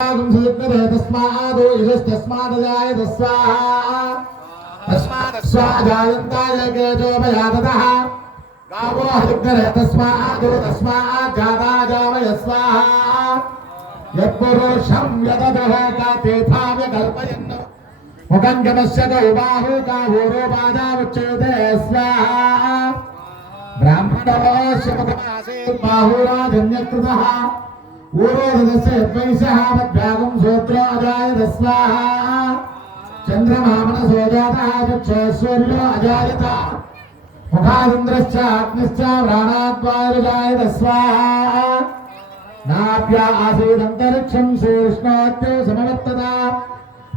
तस्मादो यजस्तस्मादजायत स्वाहा तस्मात् स्वाजायन्ताय केजोमयाततः गावो हरिग्रहे तस्मादो तस्मात् जाताजामय स्वाहा यत्पुरुषं यदतः कातीर्थाव्य कल्पयन् मुखं गमस्य गौ बाहु गावोरोपादामुच्यते स्वाहा ब्राह्मणोऽस्य मुखमासीत् बाहुराजन्यकृतः ऊरोदस्य द्वैषः मद्भागं श्रोत्रोऽजायत स्वाहा चन्द्रमामनसो जातः चक्षुर्सूर्यो अजायत मुखादिन्द्रश्च अग्निश्च प्राणाद्वायुर्जायत स्वाहा नाभ्या आसीदन्तरिक्षं श्रीकृष्णोऽत्यो समवर्तत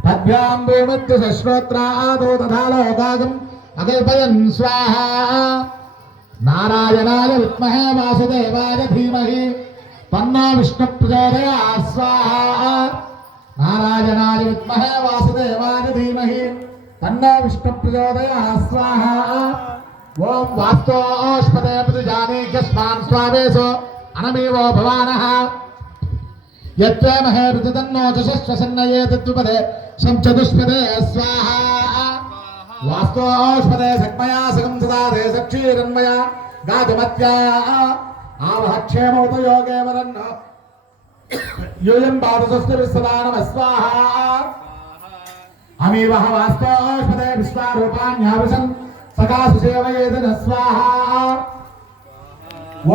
पद्भ्यां भूमित्य सश्रोत्रादो तथा लोकागम् अकल्पयन् स्वाहा नारायणाय विद्महे वासुदेवाय धीमहि तन्नो विष्णु प्रचोदयात् स्वाहा नारायणाय विद्महे वासुदेवाय धीमहि तन्नो विष्णु प्रचोदयात् स्वाहा ओम वास्तोष्पदे प्रतिजानीक्यस्मान् स्वावेशो अनमेवो भवानः यत्त्वमहे प्रतितन्नो चषस्वसन्नये तद्विपदे संचतुष्पदे स्वाहा वास्तोष्पदे सक्मया सकं सदा दे सक्षीरन्मया गाजमत्या आवहक्षेमोत योगे वरन्न यूयं बाधसस्तु विश्वदानम स्वाहा अमीवह वास्तोष्पदे विश्वारूपाण्याविशन् सकासु सेवयेदन स्वाहा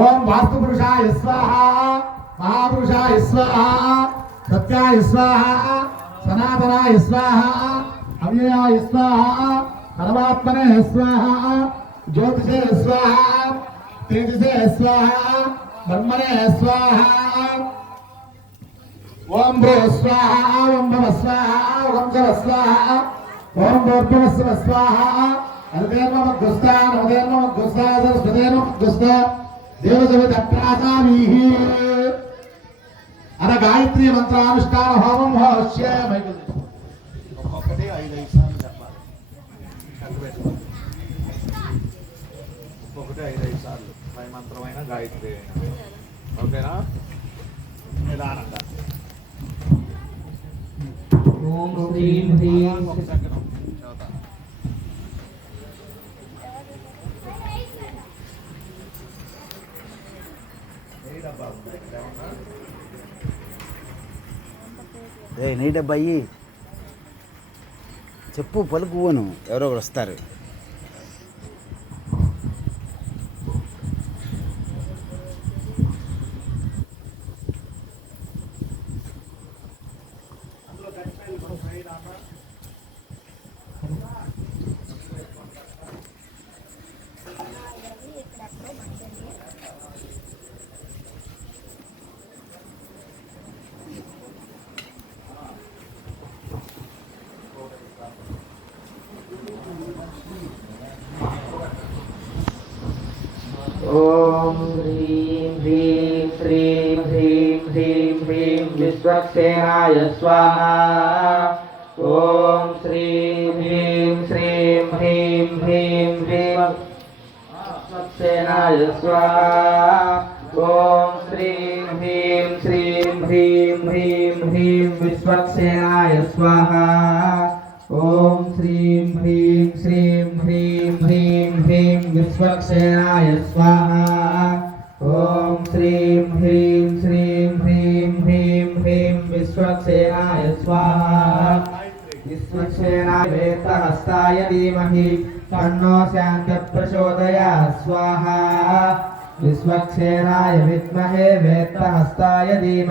ओम वास्तुपुरुषाय स्वाहा महापुरुषाय स्वाहा सत्याय स्वाहा सनातनाय स्वाहा अव्ययाय स्वाहा परमात्मने स्वाहा ज्योतिषे स्वाहा तेजसे स्वाहा ब्रह्मणे स्वाहा ओम भ्रो स्वाहा ओम भव स्वाहा ओम जव स्वाहा ओम भूर्भुवस्सुव स्वाहा अलदेर्ममग्गुस्ता नवदेर्ममग्गुस्ता सरस्वतेर्ममग्गुस्ता देवसवितप्रासामीहि अर गायत्री मंत्रानुष्ठान होमं होष्यामि ఒక్కటే 5 సార్లు చెప్పాలి కట్టుబెట్టుకో ఒకటే 5 సార్లు పై మంత్రమైన గాయత్రి ఓకేనా నిదానంగా ఓం శ్రీం హ్రీం నీ డబ్బా అయ్యి చెప్పు పలుకువను ఎవరో ఒకరు వస్తారు. ओम ह्रीं ह्रीं श्रीं ह्रीं ह्रीं ह्रीं विश्वक्सेनाय स्वाहा ओम श्रीं ह्रीं श्रीं ह्रीं ह्रीं ह्रीं विश्वक्सेनाय स्वाहा ओम श्रीं ह्रीं श्रीं ह्रीं ह्रीं ह्रीं विश्वक्सेनाय स्वाहा ओम श्रीं ह्रीं श्रीं ह्रीं ह्रीं ह्रीं विश्वक्सेनाय स्वाहा ओम श्रीं ह्रीं श्रीं ह्रीं ह्रीं ह्रीं विश्वक्सेनाय स्वाहा विश्वक्सेनाय वेत्तहस्ताय धीमहि तन्नो शान्तिः प्रचोदयात् स्वाहा विश्वक्सेनाय विद्महे वेत्तहस्ताय धीमहि